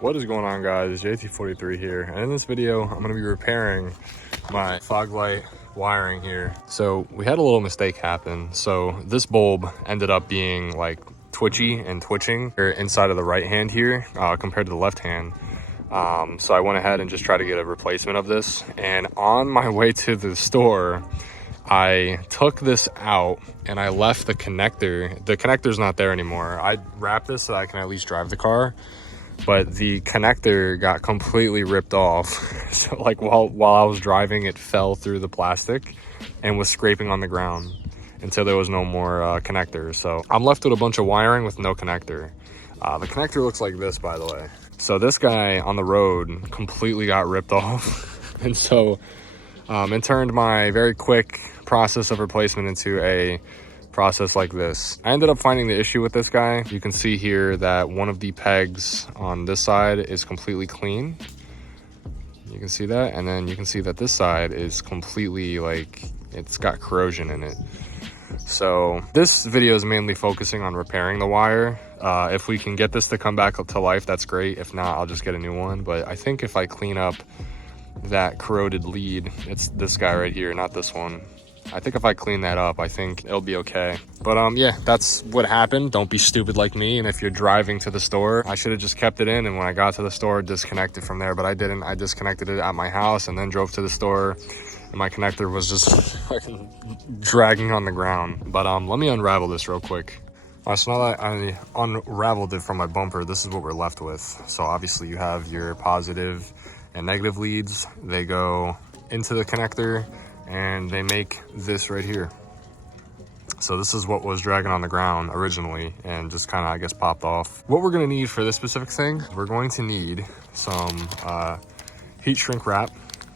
What is going on, guys? JT43 here, and in this video I'm going to be repairing my fog light wiring here. So we had a little mistake happen. So this bulb ended up being like twitchy and twitching inside of the right hand here compared to the left hand. So I went ahead and just tried to get a replacement of this, and on my way to the store I took this out and I left the connector. The connector's not there anymore. I wrapped this so I can at least drive the car, but the connector got completely ripped off. So like while I was driving, it fell through the plastic and was scraping on the ground until there was no more connector. So I'm left with a bunch of wiring with no connector. The connector looks like this, by the way. So this guy on the road completely got ripped off. And so it turned my very quick process of replacement into a process like this. I ended up finding the issue with this guy. You can see here that one of the pegs on this side is completely clean. You can see that, and then you can see that this side is completely like it's got corrosion in it. So this video is mainly focusing on repairing the wire. If we can get this to come back up to life, that's great. If not, I'll just get a new one. But I think if I clean up that corroded lead, it's this guy right here, not this one. I think if I clean that up, I think it'll be okay. But yeah, that's what happened. Don't be stupid like me. And if you're driving to the store, I should have just kept it in, and when I got to the store, disconnected from there. But I didn't. I disconnected it at my house and then drove to the store, and my connector was just fucking dragging on the ground. But let me unravel this real quick. All right, so now that I unraveled it from my bumper, this is what we're left with. So obviously you have your positive and negative leads. They go into the connector and they make this right here. So this is what was dragging on the ground originally and just kind of, I guess, popped off. What we're gonna need for this specific thing, we're going to need some heat shrink wrap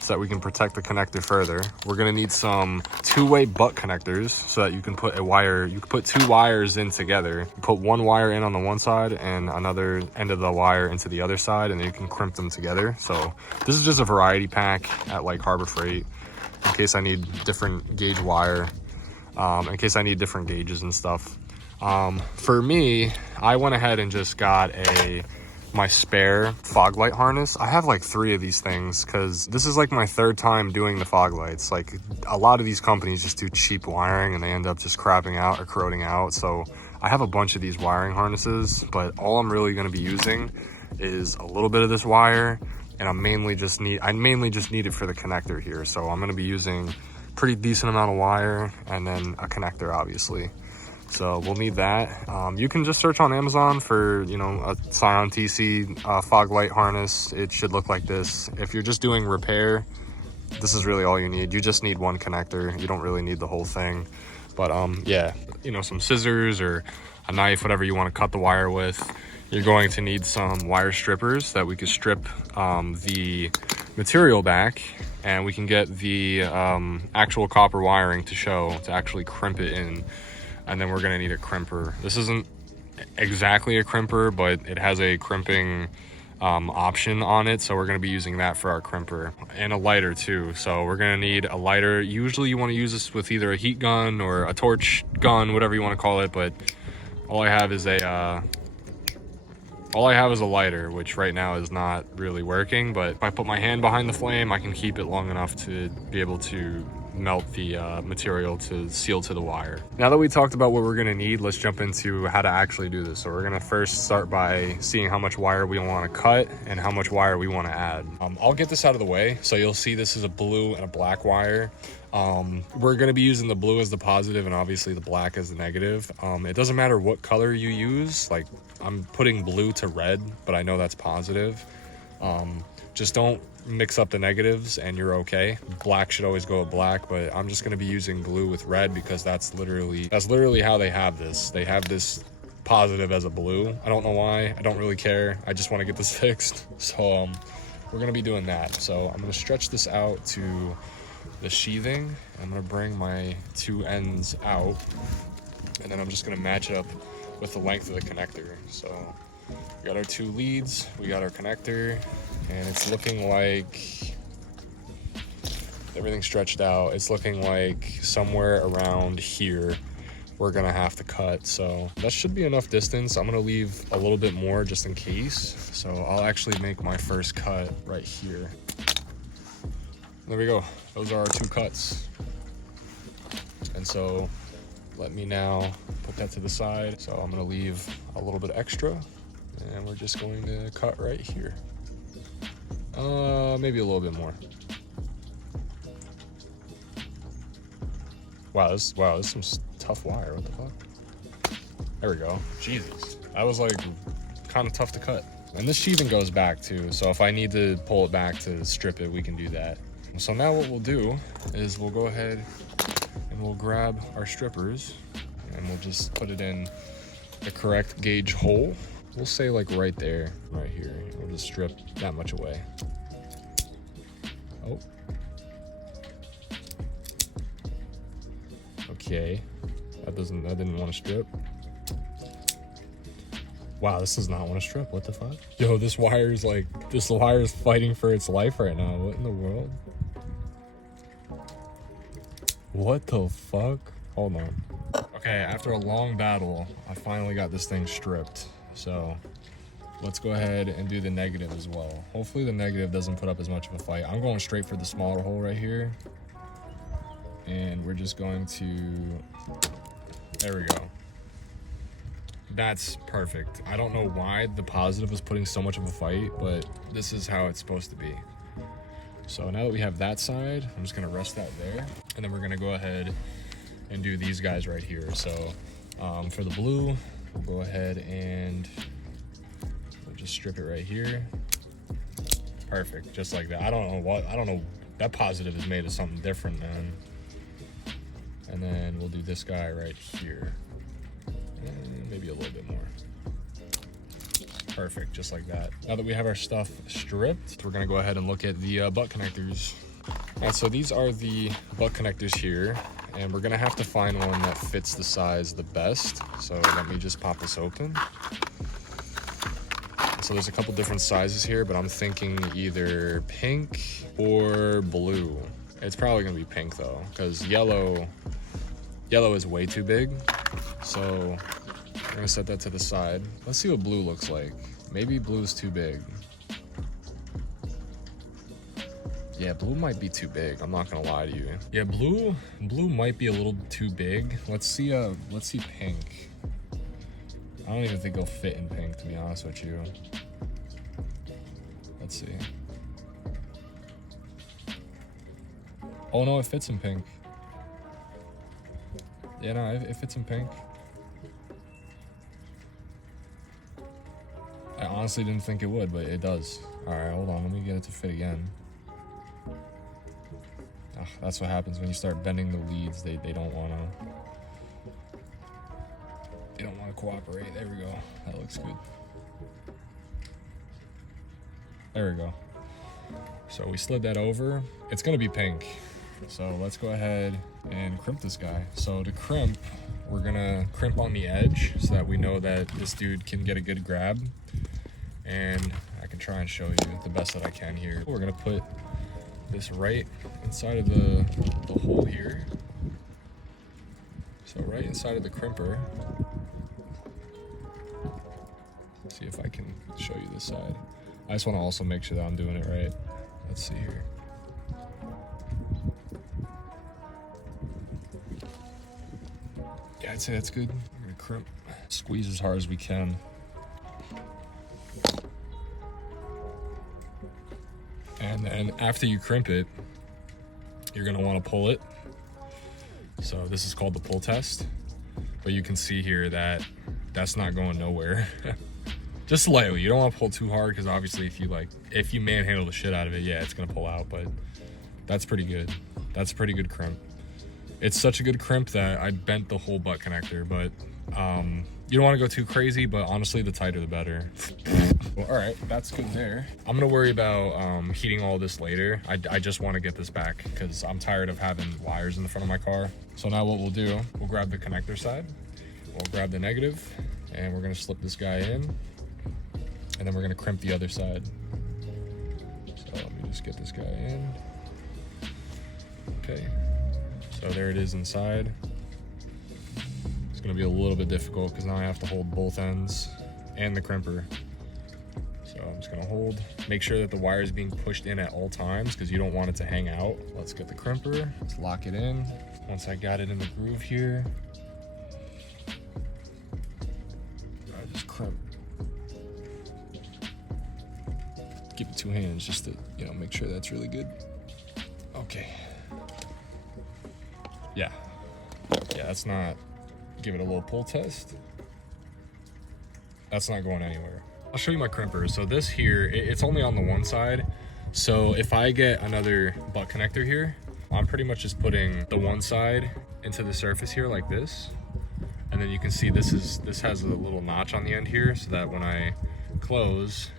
so that we can protect the connector further. We're gonna need some two-way butt connectors so that you can put a wire, you can put two wires in together. Put one wire in on the one side and another end of the wire into the other side, and then you can crimp them together. So this is just a variety pack at like Harbor Freight in case I need different gauge wire, in case I need different gauges and stuff. For me, I went ahead and just got my spare fog light harness. I have like 3 of these things because this is like my 3rd time doing the fog lights. Like a lot of these companies just do cheap wiring and they end up just crapping out or corroding out. So I have a bunch of these wiring harnesses, but all I'm really going to be using is a little bit of this wire, and I mainly just need it for the connector here. So I'm going to be using pretty decent amount of wire and then a connector, obviously. So we'll need that. You can just search on Amazon for, you know, a Scion TC fog light harness. It should look like this. If you're just doing repair, this is really all you need. You just need one connector. You don't really need the whole thing. But yeah, you know, some scissors or a knife, whatever you want to cut the wire with. You're going to need some wire strippers that we could strip the material back, and we can get the actual copper wiring to show, to actually crimp it in. And then we're gonna need a crimper. This isn't exactly a crimper, but it has a crimping option on it. So we're gonna be using that for our crimper, and a lighter too. So we're gonna need a lighter. Usually you wanna use this with either a heat gun or a torch gun, whatever you wanna call it. But all I have is a lighter, which right now is not really working. But if I put my hand behind the flame, I can keep it long enough to be able to melt the material to seal to the wire. Now that we talked about what we're gonna need, let's jump into how to actually do this. So we're gonna first start by seeing how much wire we wanna cut and how much wire we wanna add. I'll get this out of the way. So you'll see this is a blue and a black wire. We're gonna be using the blue as the positive and obviously the black as the negative. It doesn't matter what color you use. Like I'm putting blue to red, but I know that's positive. Just don't mix up the negatives and you're okay. Black should always go with black, but I'm just going to be using blue with red because that's literally how they have this. They have this positive as a blue. I don't know why. I don't really care. I just want to get this fixed. So we're going to be doing that. So I'm going to stretch this out to the sheathing. I'm going to bring my 2 ends out, and then I'm just going to match it up with the length of the connector. So we got our 2 leads, we got our connector, and it's looking like everything's stretched out. It's looking like somewhere around here we're gonna have to cut. So that should be enough distance. I'm gonna leave a little bit more just in case. So I'll actually make my first cut right here. There we go. Those are our 2 cuts. And so let me now put that to the side. So I'm gonna leave a little bit extra and we're just going to cut right here. Maybe a little bit more. Wow, this is some tough wire. What the fuck? There we go. Jesus, that was like kind of tough to cut. And this sheathing goes back too, so if I need to pull it back to strip it, we can do that. So now what we'll do is we'll go ahead and we'll grab our strippers and we'll just put it in the correct gauge hole. We'll say like right there, right here. We'll just strip that much away. Oh. Okay. That didn't want to strip. Wow, this does not want to strip. What the fuck? Yo, this wire is fighting for its life right now. What in the world? What the fuck? Hold on. Okay, after a long battle, I finally got this thing stripped. So let's go ahead and do the negative as well. Hopefully the negative doesn't put up as much of a fight. I'm going straight for the smaller hole right here. And we're just going to, there we go. That's perfect. I don't know why the positive was putting so much of a fight, but this is how it's supposed to be. So now that we have that side, I'm just gonna rest that there. And then we're gonna go ahead and do these guys right here. So for the blue, we'll go ahead and we'll just strip it right here. Perfect, just like that. I don't know, that positive is made of something different, man. And then we'll do this guy right here. And maybe a little bit more. Perfect, just like that. Now that we have our stuff stripped, we're gonna go ahead and look at the butt connectors. All right, so these are the butt connectors here, and we're gonna have to find one that fits the size the best. So let me just pop this open. So there's a couple different sizes here, but I'm thinking either pink or blue. It's probably gonna be pink though, because yellow is way too big. So we're gonna set that to the side. Let's see what blue looks like. Maybe blue is too big. Yeah, blue might be too big. I'm not gonna lie to you. Yeah, blue might be a little too big. Let's see pink. I don't even think it'll fit in pink, to be honest with you. Let's see. Oh no, it fits in pink. Yeah, no, it fits in pink. I honestly didn't think it would, but it does. All right, hold on, let me get it to fit again. Ugh, that's what happens when you start bending the leads. They don't wanna cooperate. There we go. That looks good. There we go. So we slid that over. It's gonna be pink. So let's go ahead and crimp this guy. So to crimp, we're gonna crimp on the edge so that we know that this dude can get a good grab. And I can try and show you the best that I can here. We're gonna put this right inside of the hole here. So right inside of the crimper. Let's see if I can show you this side. I just want to also make sure that I'm doing it right. Let's see here. Yeah, I'd say that's good. We're gonna crimp, squeeze as hard as we can. And then after you crimp it, you're gonna want to pull it. So this is called the pull test. But you can see here that that's not going nowhere. Just lightly. You don't want to pull too hard because obviously if you manhandle the shit out of it, yeah, it's gonna pull out. But that's pretty good. That's a pretty good crimp. It's such a good crimp that I bent the whole butt connector, but you don't want to go too crazy, but honestly, the tighter the better. Well, all right, that's good there. I'm gonna worry about heating all this later. I just want to get this back because I'm tired of having wires in the front of my car. So now what we'll do, we'll grab the connector side, we'll grab the negative, and we're gonna slip this guy in, and then we're gonna crimp the other side. So let me just get this guy in. Okay, so there it is inside. gonna be a little bit difficult because now I have to hold both ends and the crimper. So I'm just gonna hold, make sure that the wire is being pushed in at all times because you don't want it to hang out. Let's get the crimper, let's lock it in. Once I got it in the groove here, I just crimp. Give it 2 hands just to, you know, make sure that's really good. Okay. Yeah, that's not, give it a little pull test. That's not going anywhere. I'll show you my crimper. So this here, it's only on the one side. So if I get another butt connector here, I'm pretty much just putting the one side into the surface here like this. And then you can see this has a little notch on the end here so that when I close,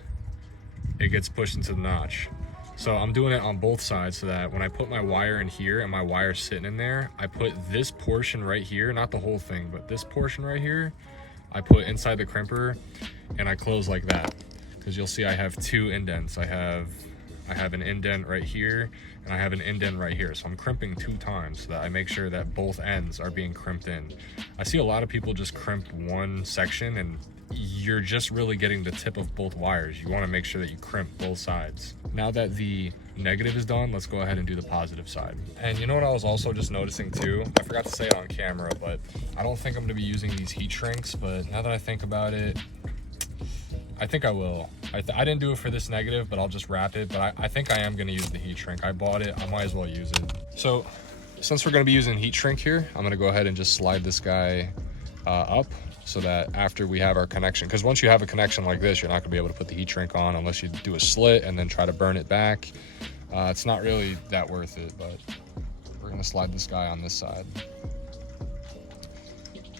it gets pushed into the notch. So I'm doing it on both sides so that when I put my wire in here and my wire sitting in there, I put this portion right here, not the whole thing, but this portion right here, I put inside the crimper and I close like that. Because you'll see I have 2 indents. I have an indent right here and I have an indent right here. So I'm crimping 2 times so that I make sure that both ends are being crimped in. I see a lot of people just crimp one section and you're just really getting the tip of both wires. You want to make sure that you crimp both sides. Now that the negative is done, let's go ahead and do the positive side. And you know what I was also just noticing too? I forgot to say it on camera, but I don't think I'm going to be using these heat shrinks, but now that I think about it, I think I will. I didn't do it for this negative, but I'll just wrap it. But I think I am going to use the heat shrink. I bought it. I might as well use it. So since we're going to be using heat shrink here, I'm going to go ahead and just slide this guy up so that after we have our connection, because once you have a connection like this, you're not going to be able to put the heat shrink on unless you do a slit and then try to burn it back. It's not really that worth it, but we're going to slide this guy on this side.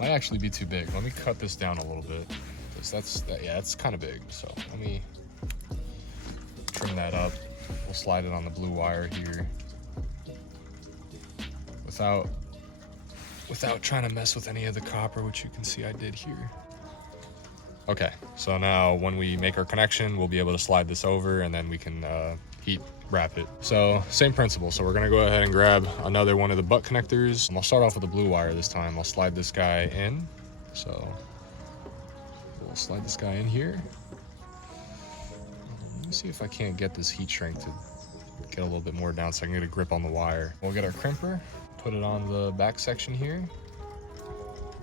Might actually be too big. Let me cut this down a little bit. Yeah, it's kind of big, so let me trim that up. We'll slide it on the blue wire here without trying to mess with any of the copper, which you can see I did here. Okay, so now when we make our connection, we'll be able to slide this over and then we can heat wrap it. So same principle. So we're gonna go ahead and grab another one of the butt connectors. I'll start off with the blue wire this time. I'll slide this guy in. So we'll slide this guy in here. Let me see if I can't get this heat shrink to get a little bit more down so I can get a grip on the wire. We'll get our crimper, put it on the back section here.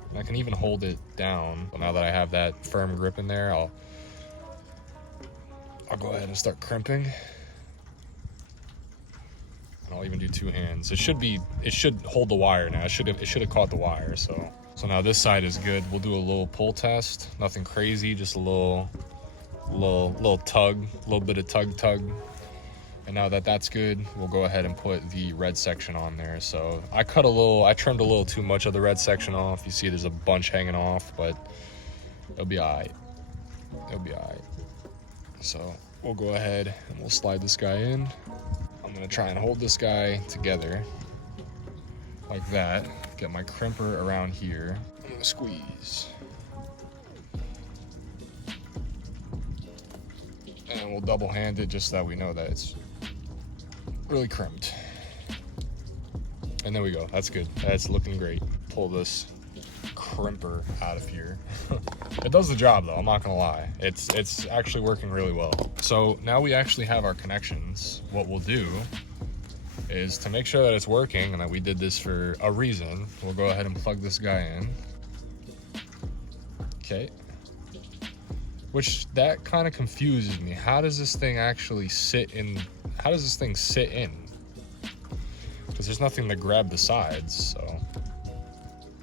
And I can even hold it down. But now that I have that firm grip in there, I'll go ahead and start crimping. And I'll even do 2 hands. It should hold the wire now. It should have caught the wire. So now this side is good. We'll do a little pull test. Nothing crazy, just a little tug, a little bit of tug. And now that that's good, we'll go ahead and put the red section on there. So I trimmed a little too much of the red section off. You see there's a bunch hanging off, but it'll be all right. It'll be all right. So we'll go ahead and we'll slide this guy in. I'm gonna try and hold this guy together like that. Get my crimper around here. I'm gonna squeeze. And we'll double hand it just so that we know that it's really crimped. And there we go. That's good. That's looking great. Pull this crimper out of here. It does the job though, I'm not gonna lie. It's actually working really well. So now we actually have our connections. What we'll do is to make sure that it's working and that we did this for a reason, we'll go ahead and plug this guy in. Okay. Which that kind of confuses me. How does this thing actually sit in? How does this thing sit in? Because there's nothing to grab the sides, so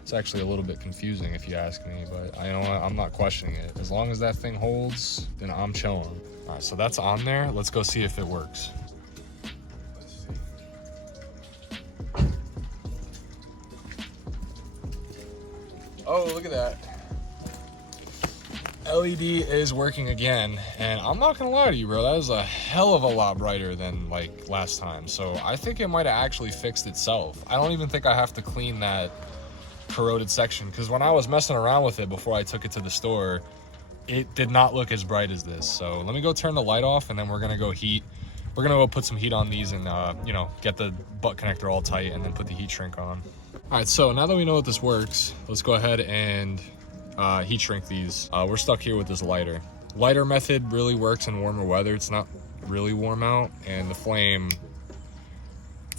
it's actually a little bit confusing if you ask me, but you know what? I'm not questioning it. As long as that thing holds, then I'm chilling. All right, so that's on there. Let's go see if it works. Oh, look at that. LED is working again, and I'm not gonna lie to you, bro, that was a hell of a lot brighter than like last time. So I think it might have actually fixed itself. I don't even think I have to clean that corroded section, because when I was messing around with it before I took it to the store, it did not look as bright as this. So let me go turn the light off, and then we're gonna go put some heat on these and you know, get the butt connector all tight and then put the heat shrink on. All right, so now that we know that this works, let's go ahead and heat shrink these. We're stuck here with this lighter. Lighter method really works in warmer weather. It's not really warm out, and the flame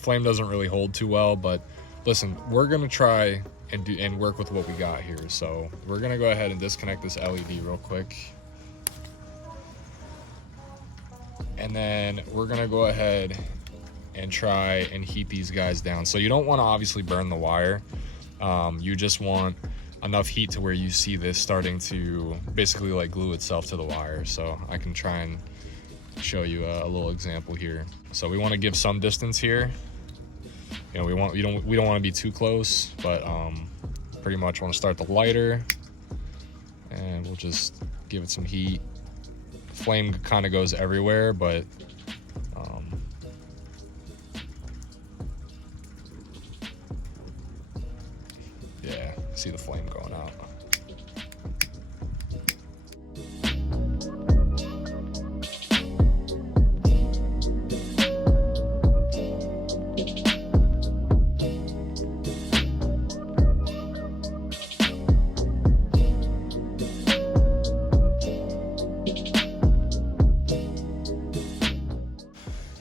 doesn't really hold too well. But listen, we're gonna try and work with what we got here. So we're gonna go ahead and disconnect this LED real quick, and then we're gonna go ahead and try and heat these guys down. So you don't want to obviously burn the wire. You just want enough heat to where you see this starting to basically like glue itself to the wire. So I can try and show you a little example here. So we want to give some distance here. You know, we don't want to be too close, but pretty much want to start the lighter, and we'll just give it some heat. Flame kind of goes everywhere, but yeah, see the flame going out.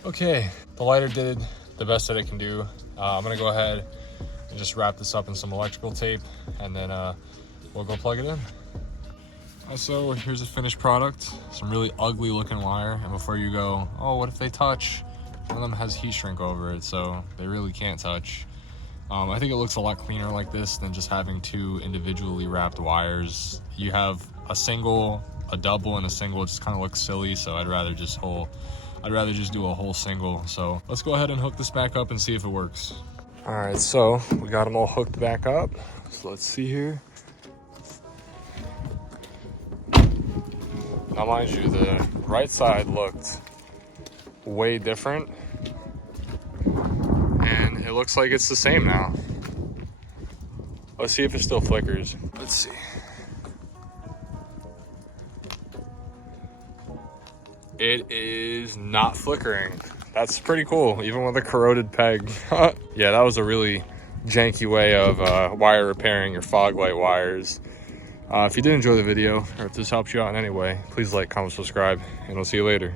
Okay, the lighter did the best that it can do. I'm gonna go ahead and just wrap this up in some electrical tape, and then we'll go plug it in. So here's the finished product. Some really ugly looking wire, and before you go, oh, what if they touch? One of them has heat shrink over it, so they really can't touch. I think it looks a lot cleaner like this than just having two individually wrapped wires. You have a single, a double, and a single. It just kind of looks silly, so I'd rather just do a whole single. So let's go ahead and hook this back up and see if it works. All right, so we got them all hooked back up. So let's see here. Now mind you, the right side looked way different, and it looks like it's the same now. Let's see if it still flickers. Let's see. It is not flickering. That's pretty cool, even with a corroded peg. Yeah, that was a really janky way of wire repairing your fog light wires. If you did enjoy the video, or if this helps you out in any way, please like, comment, subscribe, and we'll see you later.